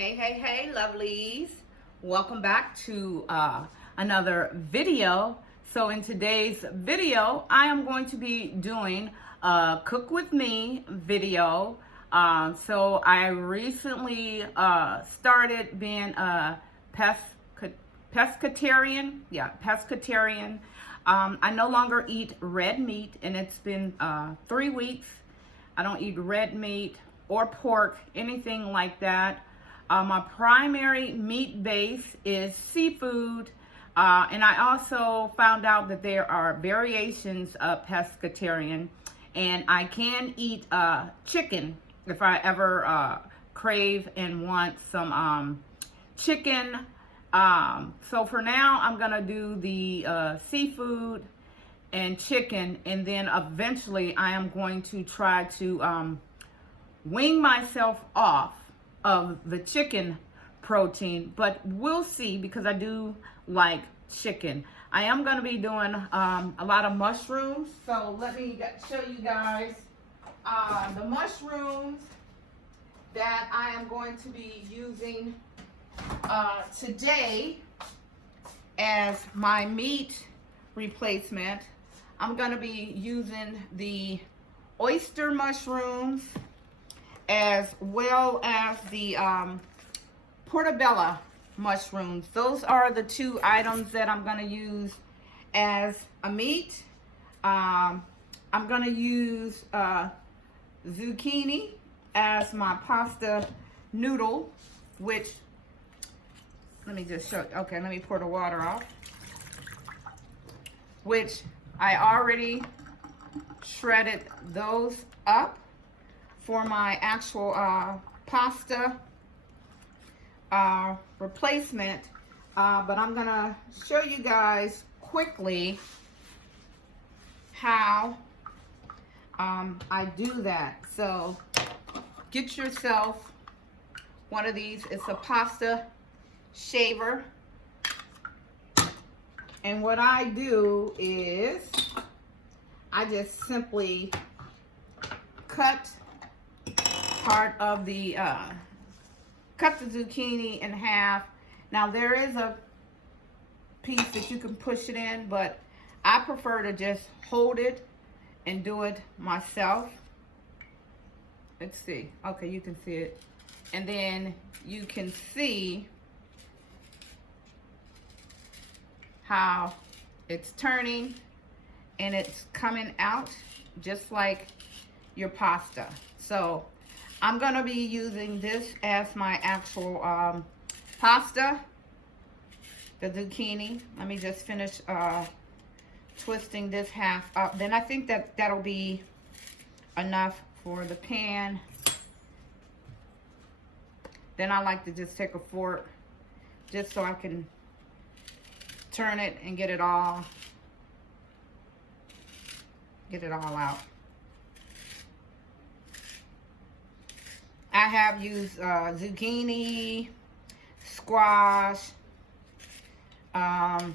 Hey, lovelies. Welcome back to another video. So in today's video, I am going to be doing a cook with me video. So I recently started being a pescatarian. Yeah, pescatarian. I no longer eat red meat, and it's been 3 weeks. I don't eat red meat or pork, anything like that. My primary meat base is seafood, and I also found out that there are variations of pescatarian, and I can eat chicken if I ever crave and want some chicken. So for now, I'm gonna do the seafood and chicken, and then eventually I am going to try to wean myself off of the chicken protein, but we'll see, because I do like chicken. I am going to be doing a lot of mushrooms, so let me show you guys the mushrooms that I am going to be using today as my meat replacement. I'm going to be using the oyster mushrooms as well as the portobello mushrooms. Those are the two items that I'm going to use as a meat. I'm going to use zucchini as my pasta noodle, which, let me just show, okay, let me pour the water off, which I already shredded those up for my actual pasta replacement, but I'm gonna show you guys quickly how I do that. So get yourself one of these. It's a pasta shaver, and what I do is I just simply cut part of the cut the zucchini in half. Now there is a piece that you can push it in, but I prefer to just hold it and do it myself. Let's see. Okay, you can see it, and then you can see how it's turning and it's coming out just like your pasta. So I'm gonna be using this as my actual pasta, the zucchini. Let me just finish twisting this half up. Then I think that that'll be enough for the pan. Then I like to just take a fork just so I can turn it and get it all out. I have used zucchini, squash. I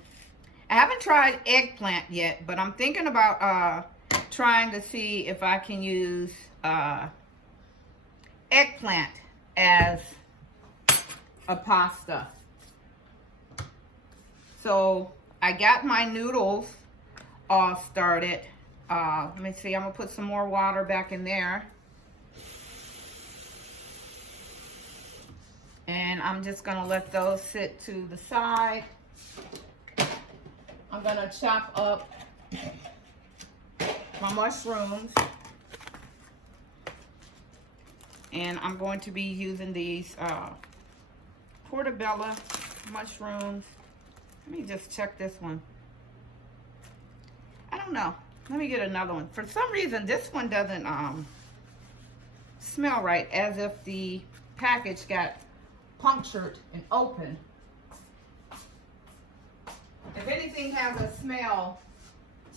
haven't tried eggplant yet, but I'm thinking about trying to see if I can use eggplant as a pasta. So I got my noodles all started. Let me see, I'm gonna put some more water back in there. And I'm just gonna let those sit to the side. I'm gonna chop up my mushrooms. And I'm going to be using these portobello mushrooms. Let me just check this one. I don't know. Let me get another one. For some reason, this one doesn't smell right, as if the package got punctured and open. If anything has a smell,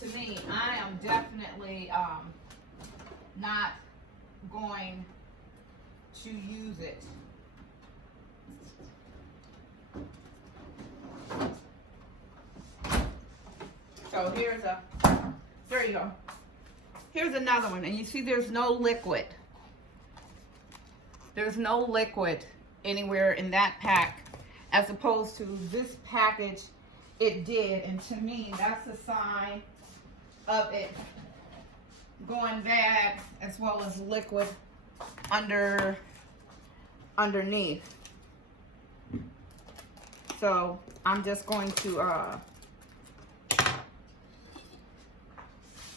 to me, I am definitely not going to use it. So there you go. Here's another one, and you see there's no liquid. There's no liquid anywhere in that pack, as opposed to this package, it did. And to me, that's a sign of it going bad, as well as liquid underneath. So I'm just going to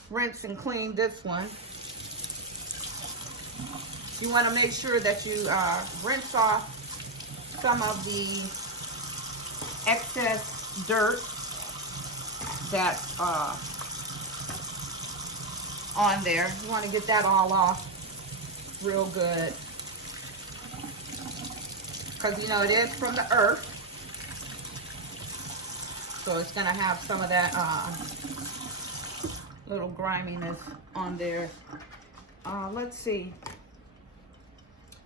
rinse and clean this one. You want to make sure that you rinse off some of the excess dirt that's on there. You want to get that all off real good, because you know it is from the earth, so it's going to have some of that little griminess on there. Let's see.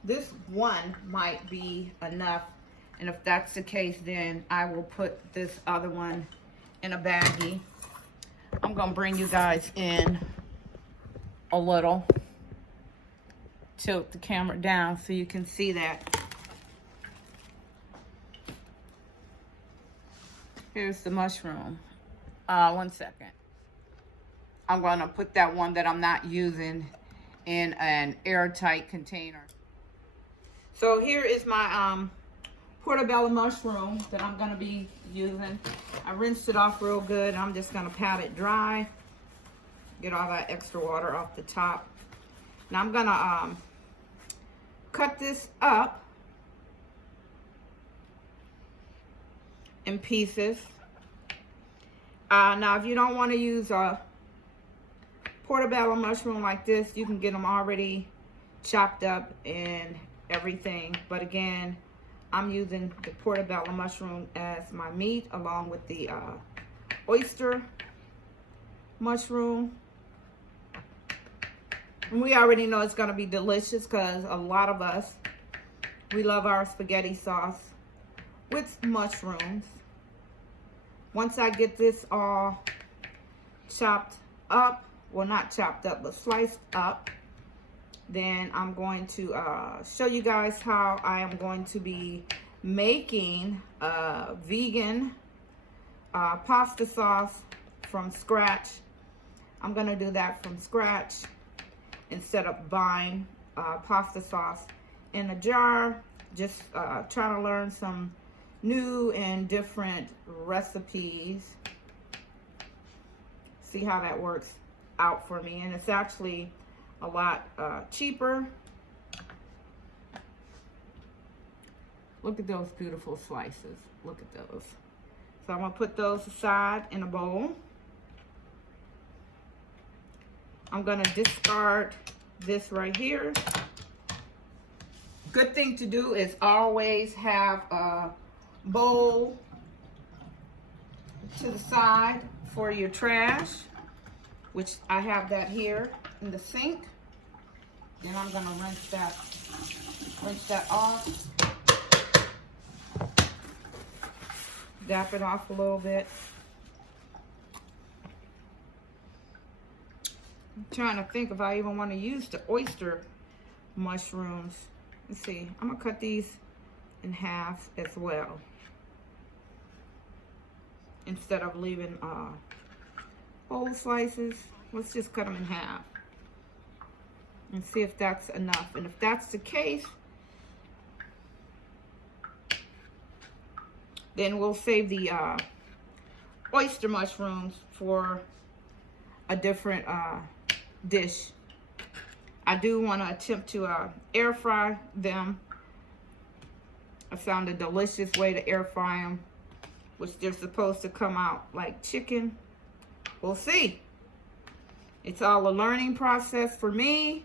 This one might be enough, and if that's the case, then I will put this other one in a baggie. I'm gonna bring you guys in a little, tilt the camera down so you can see that. Here's the mushroom. 1 second. I'm gonna put that one that I'm not using in an airtight container. So here is my portobello mushroom that I'm gonna be using. I rinsed it off real good. I'm just gonna pat it dry, get all that extra water off the top. Now I'm gonna cut this up in pieces. Now if you don't want to use a portobello mushroom like this, you can get them already chopped up and everything, but again, I'm using the portobello mushroom as my meat, along with the oyster mushroom. And we already know it's gonna be delicious, because a lot of us, we love our spaghetti sauce with mushrooms. Once I get this all chopped up, well, not chopped up, but sliced up, then I'm going to show you guys how I am going to be making a vegan pasta sauce from scratch. I'm gonna do that from scratch instead of buying pasta sauce in a jar. Just trying to learn some new and different recipes. See how that works out for me, and it's actually a lot cheaper. Look at those beautiful slices. Look at those. So I'm gonna put those aside in a bowl. I'm gonna discard this right here. Good thing to do is always have a bowl to the side for your trash, which I have that here in the sink. Then I'm gonna rinse that off. Dap it off a little bit. I'm trying to think if I even want to use the oyster mushrooms. Let's see. I'm gonna cut these in half as well, instead of leaving whole slices. Let's just cut them in half and see if that's enough. And if that's the case, then we'll save the oyster mushrooms for a different dish. I do want to attempt to air fry them. I found a delicious way to air fry them, which they're supposed to come out like chicken. We'll see. It's all a learning process for me,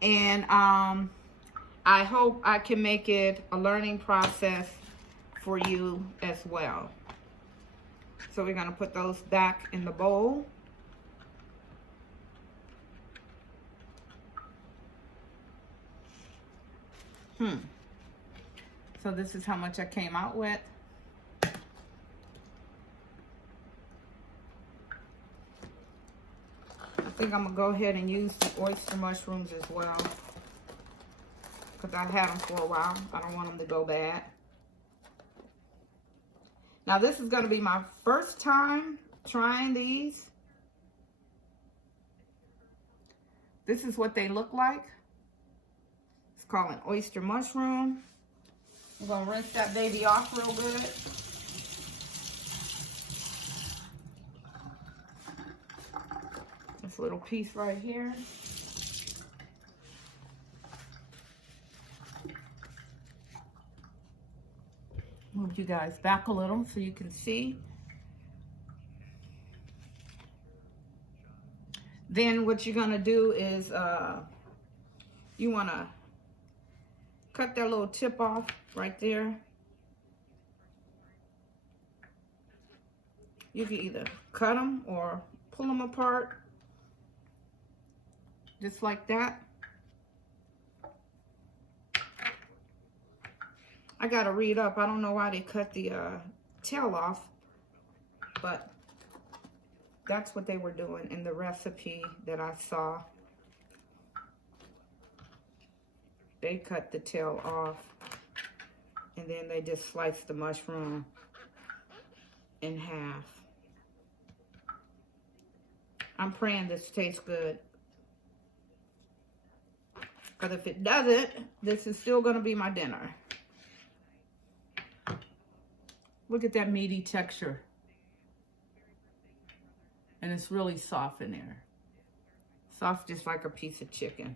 and I hope I can make it a learning process for you as well. So we're gonna put those back in the bowl. So this is how much I came out with. I think I'm gonna go ahead and use the oyster mushrooms as well, because I had them for a while. I don't want them to go bad. Now this is going to be my first time trying these. This is what they look like. It's called an oyster mushroom. I'm going to rinse that baby off real good. This little piece right here. Move you guys back a little so you can see. Then what you're gonna do is you wanna cut that little tip off right there. You can either cut them or pull them apart, just like that. I gotta read up. I don't know why they cut the tail off, but that's what they were doing in the recipe that I saw. They cut the tail off and then they just sliced the mushroom in half. I'm praying this tastes good. Because if it doesn't, this is still gonna be my dinner. Look at that meaty texture. And it's really soft in there. Soft just like a piece of chicken.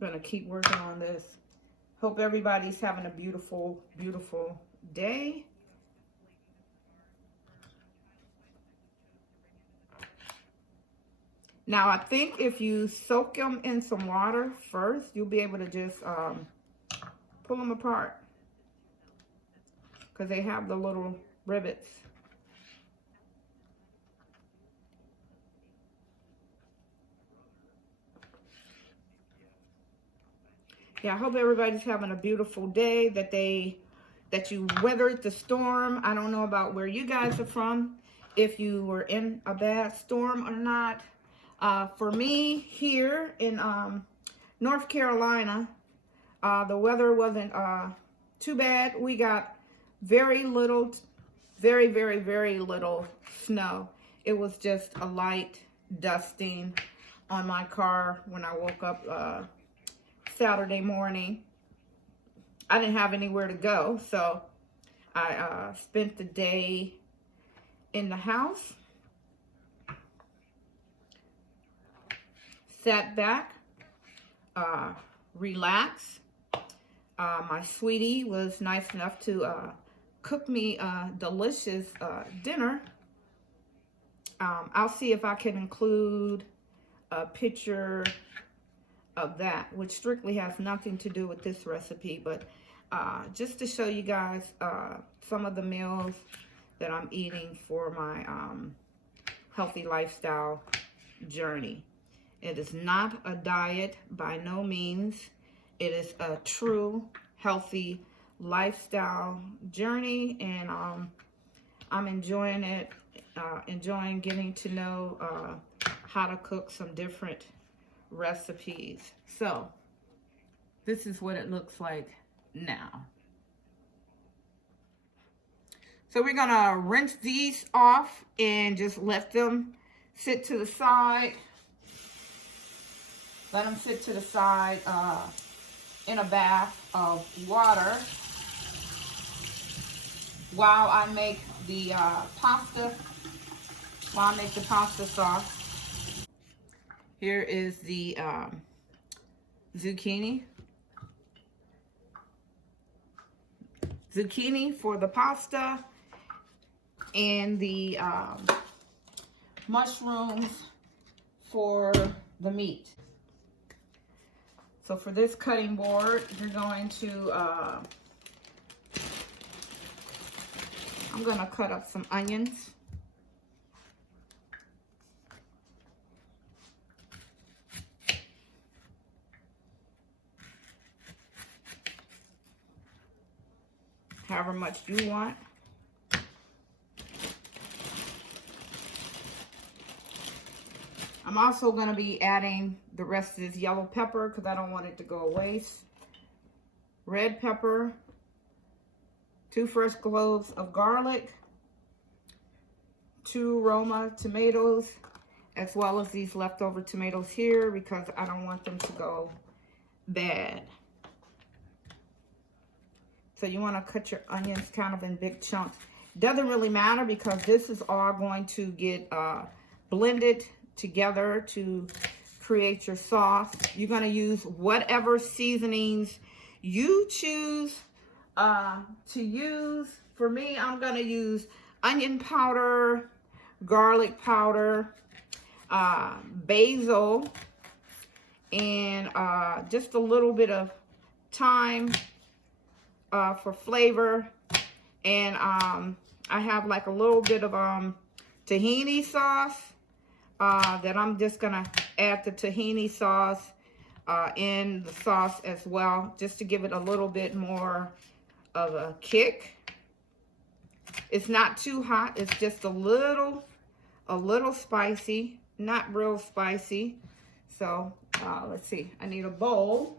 I'm gonna keep working on this. Hope everybody's having a beautiful, beautiful day. Now, I think if you soak them in some water first, you'll be able to just pull them apart. Because they have the little rivets. Yeah, I hope everybody's having a beautiful day, that you weathered the storm. I don't know about where you guys are from, if you were in a bad storm or not. For me, here in North Carolina, the weather wasn't too bad. We got very little, very little snow. It was just a light dusting on my car when I woke up Saturday morning. I didn't have anywhere to go, so I spent the day in the house. Sat back, relaxed. My sweetie was nice enough to cook me a delicious dinner. I'll see if I can include a picture of that, which strictly has nothing to do with this recipe, but just to show you guys some of the meals that I'm eating for my healthy lifestyle journey. It is not a diet by no means. It is a true healthy lifestyle journey, and I'm enjoying it, enjoying getting to know how to cook some different recipes. So this is what it looks like now. So we're gonna rinse these off and just let them sit to the side. Let them sit to the side in a bath of water while I make the pasta sauce. Here is the zucchini. Zucchini for the pasta, and the mushrooms for the meat. So for this cutting board, you're going to, I'm going to cut up some onions. However much you want. I'm I'm also going to be adding the rest of this yellow pepper because I don't want it to go to waste. Red pepper, 2 fresh cloves of garlic, 2 Roma tomatoes, as well as these leftover tomatoes here because I don't want them to go bad. So you want to cut your onions kind of in big chunks. Doesn't really matter because this is all going to get blended together to create your sauce. You're going to use whatever seasonings you choose to use. For me, I'm going to use onion powder, garlic powder, basil, and just a little bit of thyme for flavor. And I have like a little bit of tahini sauce that I'm just going to add the tahini sauce in the sauce as well, just to give it a little bit more of a kick. It's not too hot. It's just a little spicy, not real spicy. So let's see. I need a bowl.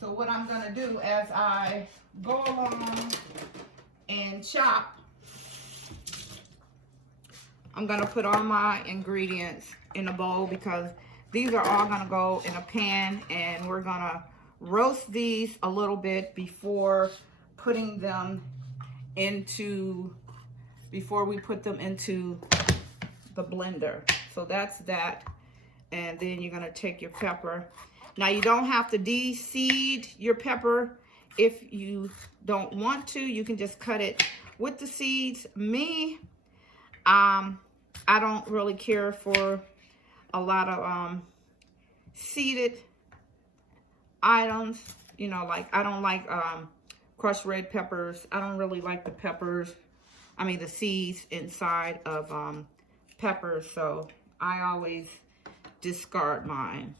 So what I'm going to do as I go along and chop, I'm going to put all my ingredients in a bowl because these are all going to go in a pan, and we're going to roast these a little bit before putting them into, before we put them into the blender. So that's that. And then you're going to take your pepper. Now you don't have to de-seed your pepper. If you don't want to, you can just cut it with the seeds. Me, I don't really care for a lot of seeded items. You know, like I don't like crushed red peppers. I don't really like the peppers, the seeds inside of peppers. So I always discard mine.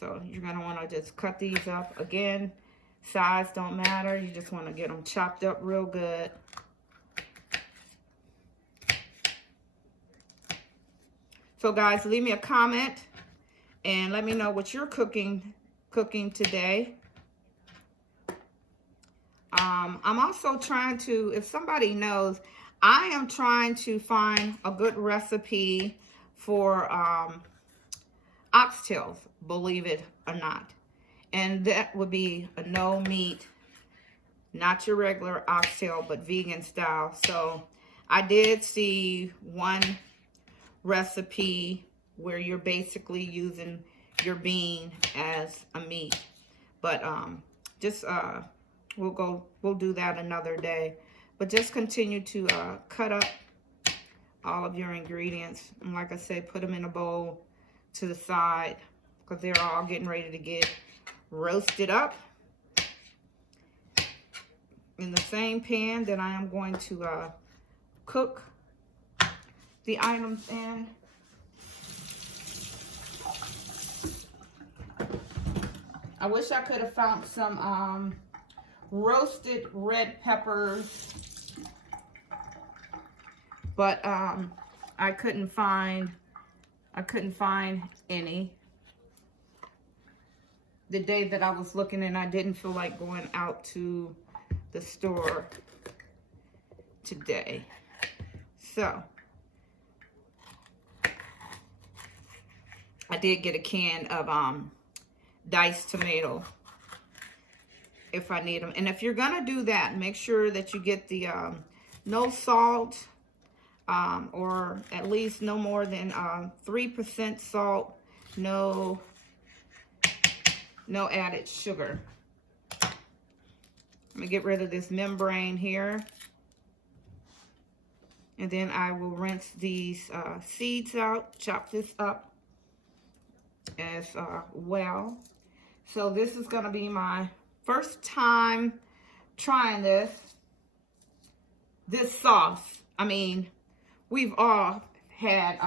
So you're going to want to just cut these up. Again, size don't matter. You just want to get them chopped up real good. So guys, leave me a comment and let me know what you're cooking today. I'm also trying to, if somebody knows, I am trying to find a good recipe for oxtails, believe it or not. And that would be a no meat, not your regular oxtail, but vegan style. So I did see one recipe where you're basically using your bean as a meat. But we'll do that another day. But just continue to cut up all of your ingredients. And like I said, put them in a bowl to the side because they're all getting ready to get roasted up in the same pan that I am going to cook the items in. I wish I could have found some roasted red peppers, but I couldn't find any. The day that I was looking, and I didn't feel like going out to the store today. So I did get a can of diced tomato if I need them. And if you're gonna do that, make sure that you get the no salt, or at least no more than 3% salt, no added sugar. Let me get rid of this membrane here, and then I will rinse these seeds out, chop this up as well. So this is going to be my first time trying this sauce. I mean, we've all had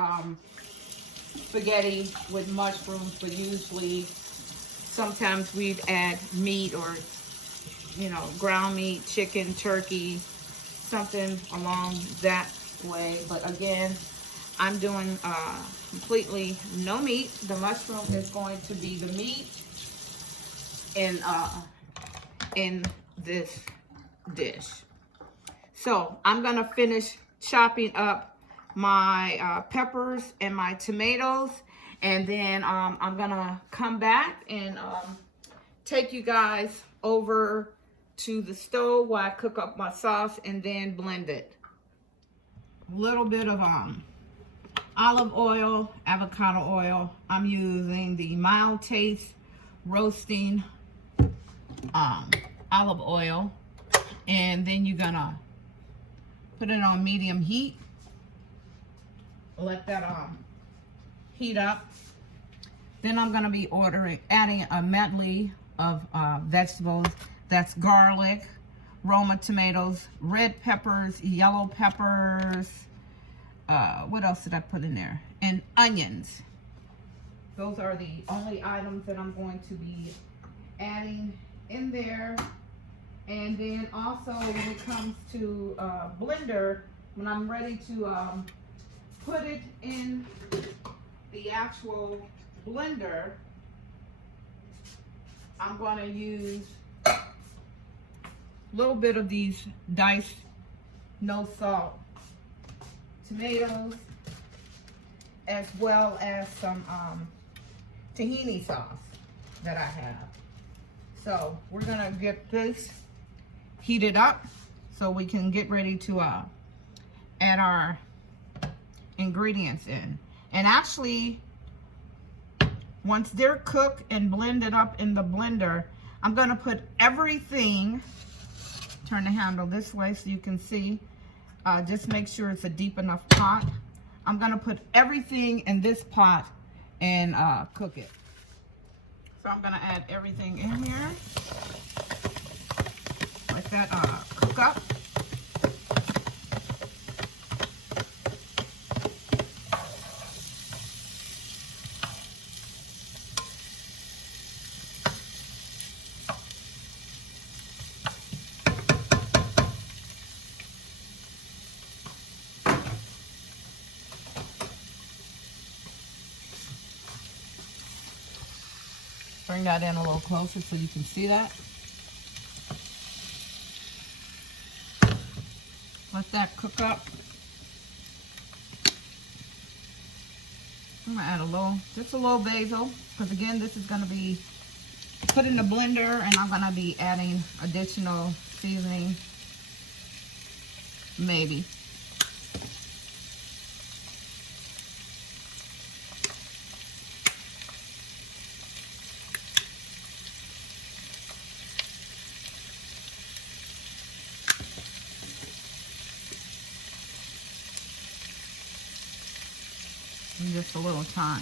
spaghetti with mushrooms, but usually sometimes we'd add meat, or ground meat, chicken, turkey, something along that way. But again, I'm doing completely no meat. The mushroom is going to be the meat in this dish. So I'm gonna finish chopping up my peppers and my tomatoes, and then I'm gonna come back and take you guys over to the stove while I cook up my sauce and then blend it. A little bit of olive oil, avocado oil. I'm using the mild taste roasting olive oil, and then you're gonna put it on medium heat. Let that heat up. Then I'm gonna be adding a medley of vegetables. That's garlic, Roma tomatoes, red peppers, yellow peppers. What else did I put in there? And onions. Those are the only items that I'm going to be adding in there. And then also when it comes to blender, when I'm ready to put it in the actual blender, I'm going to use a little bit of these diced no salt tomatoes, as well as some tahini sauce that I have. So we're gonna get this heated up so we can get ready to add our ingredients in. And actually, once they're cooked and blended up in the blender, I'm gonna put everything, turn the handle this way so you can see, just make sure it's a deep enough pot. I'm gonna put everything in this pot and cook it. So I'm gonna add everything in here. Let that cook up. Bring that in a little closer so you can see that. Let that cook up. I'm gonna add just a little basil, because again, this is gonna be put in the blender, and I'm gonna be adding additional seasoning, maybe. In just a little time.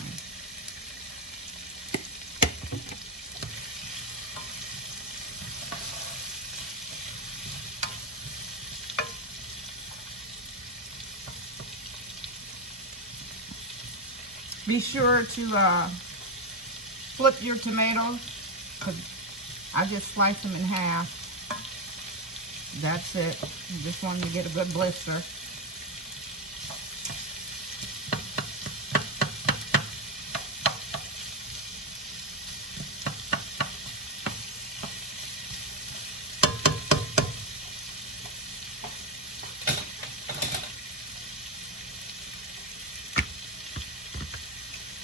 Be sure to flip your tomatoes, because I just slice them in half. That's it. I just want to get a good blister.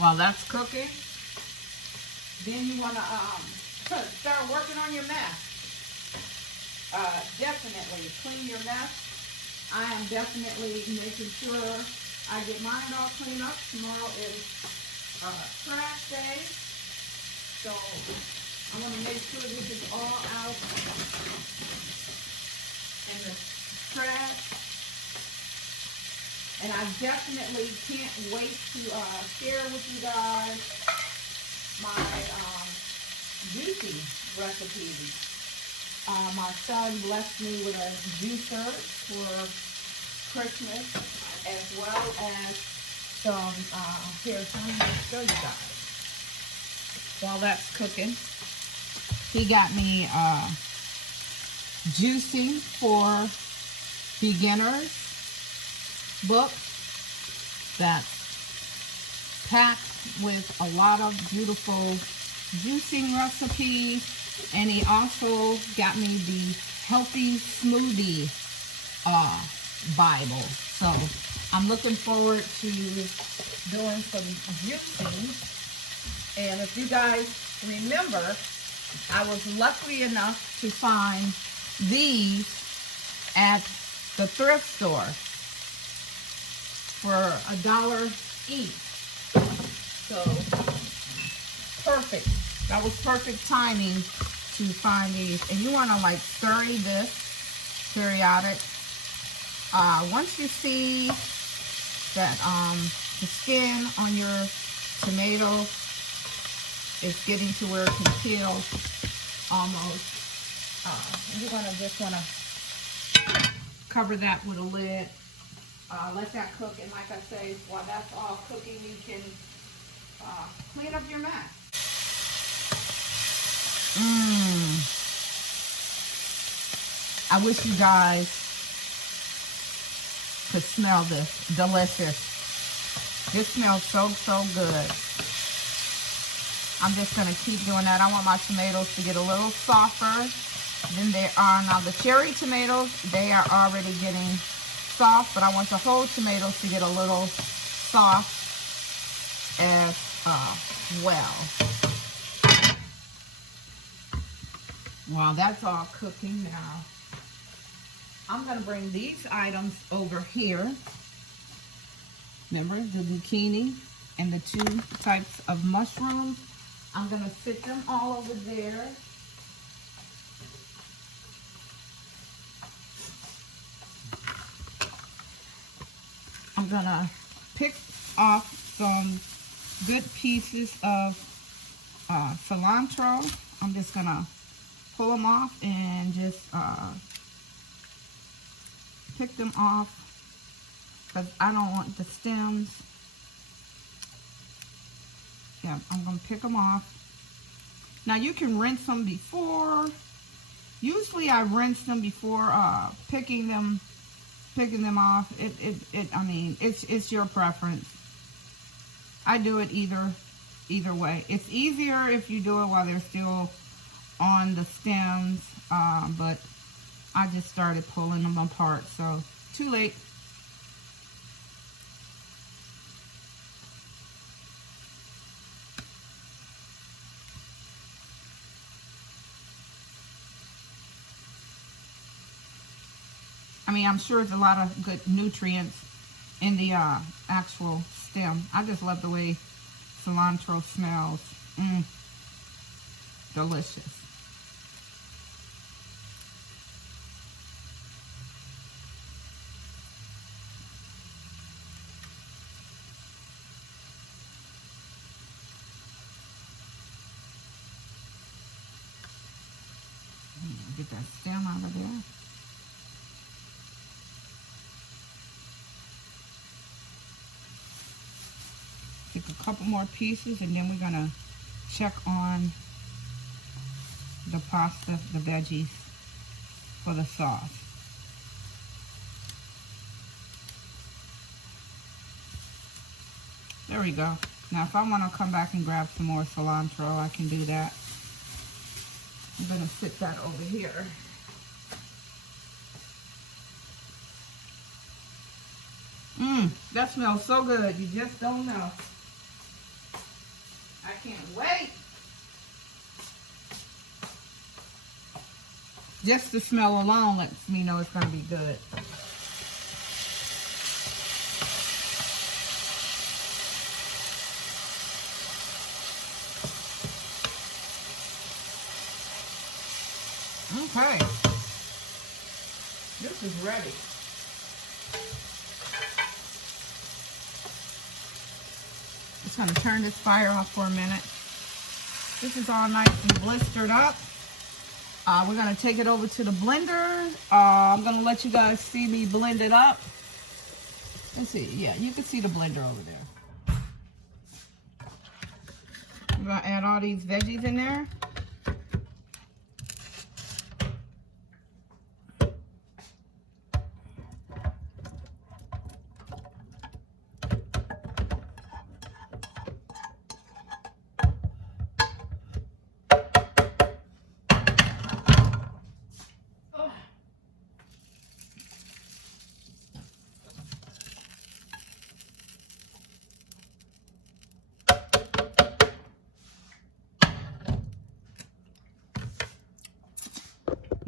While that's cooking, then you want to start working on your mess. Definitely clean your mess. I am definitely making sure I get mine all cleaned up. Tomorrow is trash day, so I want to make sure this is all out in the trash. And I definitely can't wait to share with you guys my juicing recipes. My son blessed me with a juicer for Christmas, as well as some, here, so I'm going to show you guys. While that's cooking, he got me juicing for beginners book. that's packed with a lot of beautiful juicing recipes. And he also got me the healthy smoothie Bible. So I'm looking forward to doing some juicing. And if you guys remember, I was lucky enough to find these at the thrift store for $1 each. So perfect. That was perfect timing to find these. And you want to like stir this periodic. Once you see that the skin on your tomato is getting to where it can peel almost, you're gonna just wanna cover that with a lid. Let that cook, and like I say, while that's all cooking, you can clean up your mat. I wish you guys could smell this. Delicious. This smells so good. I'm just going to keep doing that. I want my tomatoes to get a little softer than they are. Now the cherry tomatoes, they are already getting soft, but I want the whole tomatoes to get a little soft as well. While that's all cooking now, I'm going to bring these items over here. Remember the zucchini and the 2 types of mushrooms? I'm going to sit them all over there. I'm going to pick off some good pieces of cilantro. I'm just going to pull them off and just pick them off because I don't want the stems. Yeah, I'm going to pick them off. Now you can rinse them before. Usually I rinse them before picking them off. I mean, it's your preference. I do it either way. It's easier if you do it while they're still on the stems, but I just started pulling them apart, so too late. I mean, I'm sure there's a lot of good nutrients in the actual stem. I just love the way cilantro smells. Delicious. Get that stem out of there. Take a couple more pieces, and then we're gonna check on the pasta, the veggies for the sauce. There we go. Now if I want to come back and grab some more cilantro, I can do that. I'm gonna sit that over here. That smells so good. You just don't know. I can't wait. Just the smell alone lets me know it's going to be good. Okay. This is ready. Just going to turn this fire off for a minute. This is all nice and blistered up. We're going to take it over to the blender. I'm going to let you guys see me blend it up. Let's see. Yeah, you can see the blender over there. I'm going to add all these veggies in there.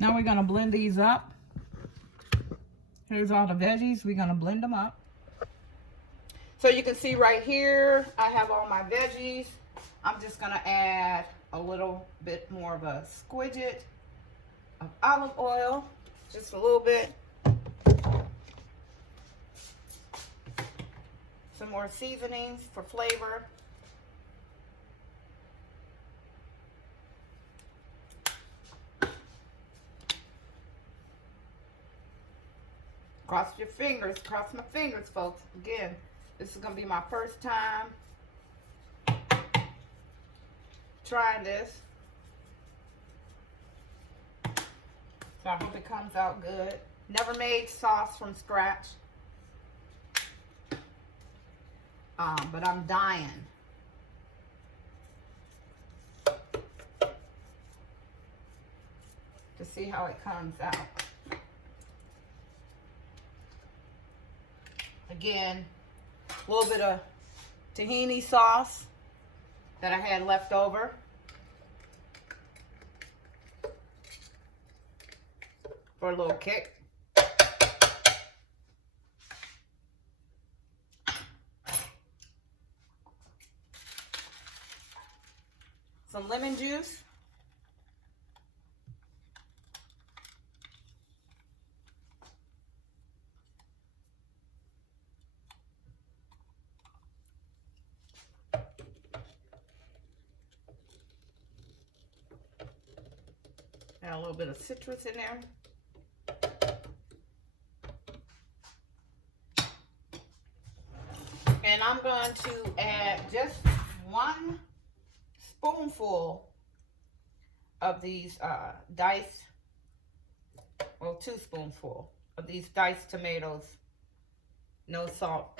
Now we're gonna blend these up. Here's all the veggies. We're gonna blend them up. So you can see right here, I have all my veggies. I'm just gonna add a little bit more of a squidget of olive oil, just a little bit. Some more seasonings for flavor. Cross your fingers, cross my fingers, folks. Again, this is gonna be my first time trying this. So I hope it comes out good. Never made sauce from scratch. But I'm dying. To see how it comes out. Again, a little bit of tahini sauce that I had left over. For a little kick. Some lemon juice. Add a little bit of citrus in there. And I'm going to add just 1 spoonful of these diced, well, 2 spoonfuls of these diced tomatoes. No salt.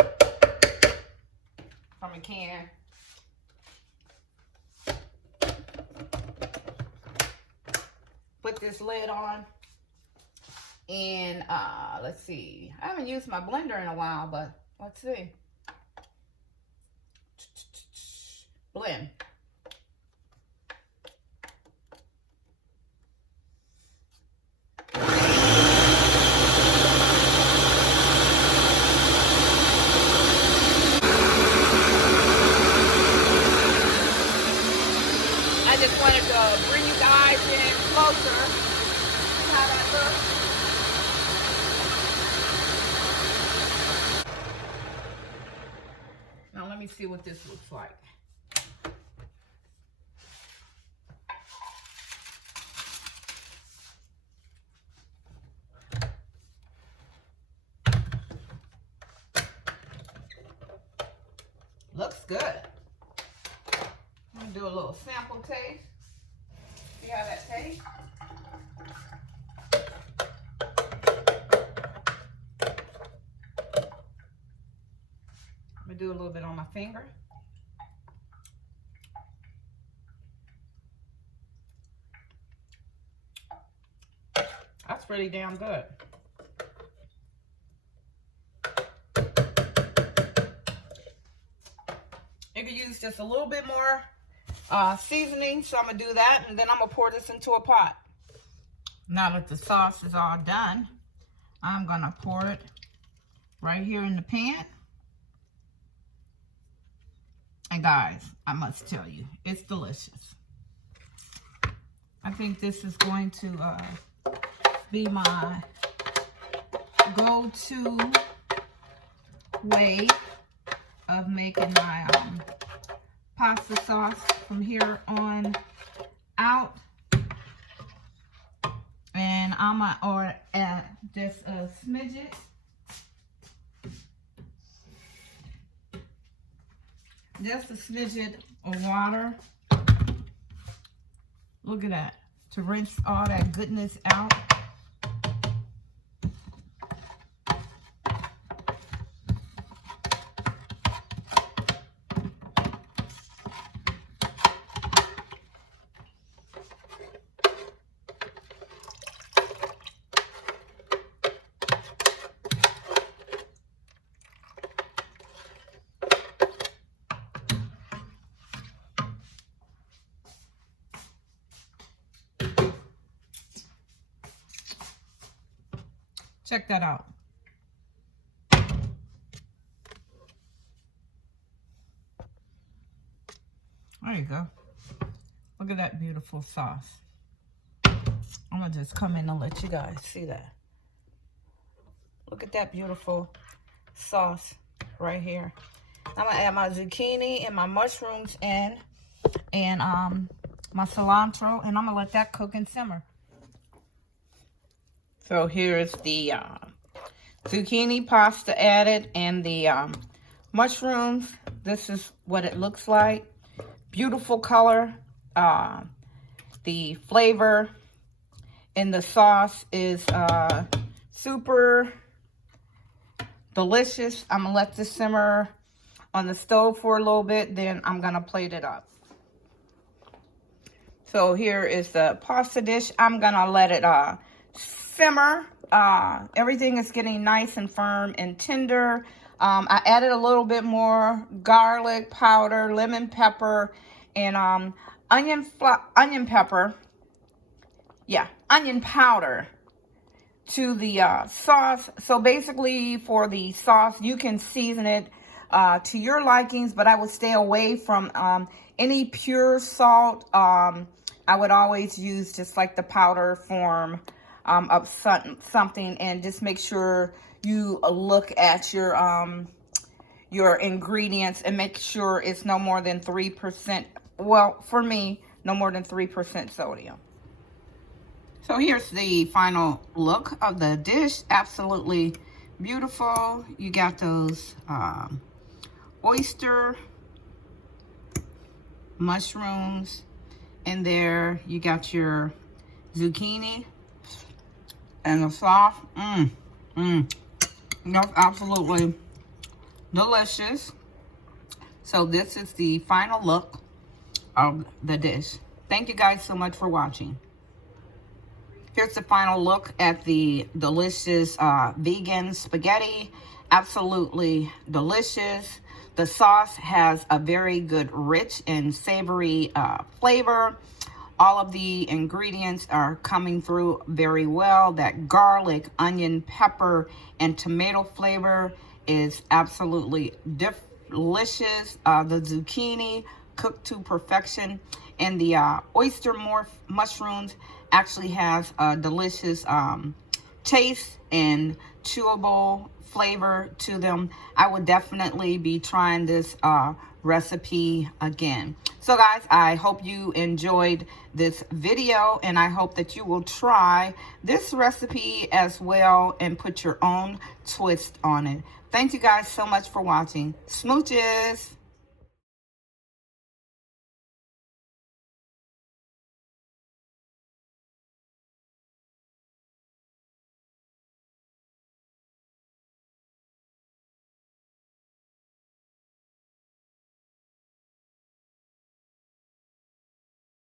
From a can. Put this lid on. And let's see. I haven't used my blender in a while, but let's see. Blend. I just wanted to bring you guys in closer. See how that looks? Now let me see what this looks like. Looks good. I'm gonna do a little sample taste. See how that tastes. I'm gonna do a little bit on my finger. That's pretty damn good. You could use just a little bit more seasoning, so I'm gonna do that, and then I'm gonna pour this into a pot. Now that the sauce is all done, I'm gonna pour it right here in the pan. And guys, I must tell you, it's delicious. I think this is going to be my go-to way of making my pasta sauce from here on out. And I'm gonna add just a smidget of water. Look at that, to rinse all that goodness out. Check that out. There you go. Look at that beautiful sauce. I'm gonna just come in and let you guys see that. Look at that beautiful sauce right here. I'm gonna add my zucchini and my mushrooms in, and my cilantro, and I'm gonna let that cook and simmer. So here's the zucchini pasta added and the mushrooms. This is what it looks like. Beautiful color. The flavor in the sauce is super delicious. I'm gonna let this simmer on the stove for a little bit, then I'm gonna plate it up. So here is the pasta dish. I'm gonna let it simmer. Everything is getting nice and firm and tender. I added a little bit more garlic powder, lemon pepper, and onion pepper. Yeah, onion powder to the sauce. So basically for the sauce, you can season it to your likings, but I would stay away from any pure salt. I would always use just like the powder form of something, and just make sure you look at your ingredients and make sure it's no more than 3%. Well, for me, no more than 3% sodium. So here's the final look of the dish. Absolutely beautiful. You got those oyster mushrooms in there. You got your zucchini and the sauce. That's absolutely delicious. So this is the final look of the dish. Thank you guys so much for watching. Here's the final look at the delicious vegan spaghetti. Absolutely delicious. The sauce has a very good, rich and savory flavor. All of the ingredients are coming through very well. That garlic, onion, pepper, and tomato flavor is absolutely delicious. The zucchini cooked to perfection, and the oyster mushrooms actually has a delicious taste and chewable flavor to them. I would definitely be trying this recipe again. So guys, I hope you enjoyed this video, and I hope that you will try this recipe as well and put your own twist on it. Thank you guys so much for watching. Smooches!